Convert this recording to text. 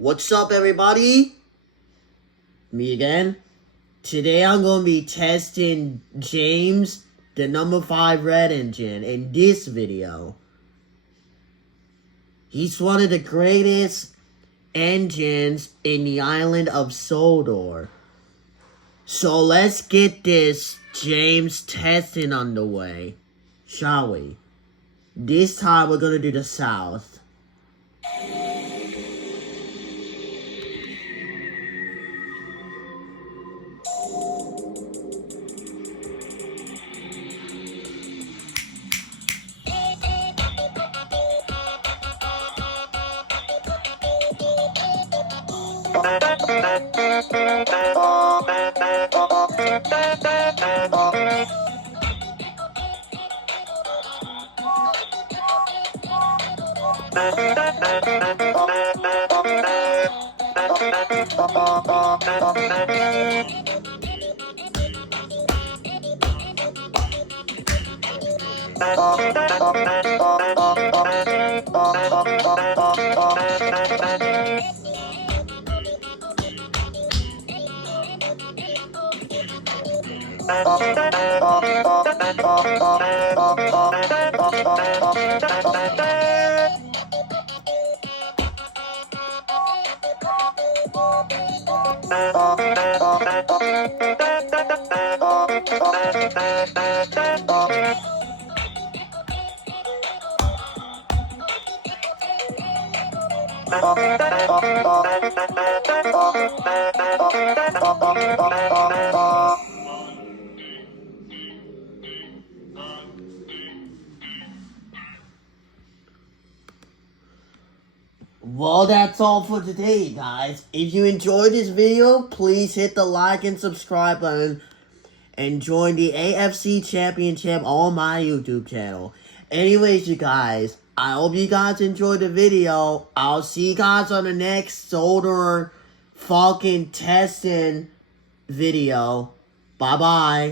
What's up, everybody? Me again. Today I'm going to be testing James, the number 5 red engine, in this video. He's one of the greatest engines in the island of Sodor. So let's get this James testing underway, shall we? This time we're going to do the south. Well, that's all for today, guys. If you enjoyed this video, please hit the like and subscribe button and join the AFC Championship on my YouTube channel. Anyways, you guys, I hope you guys enjoyed the video. I'll see you guys on the next Sodor Funkin testing video. Bye-bye.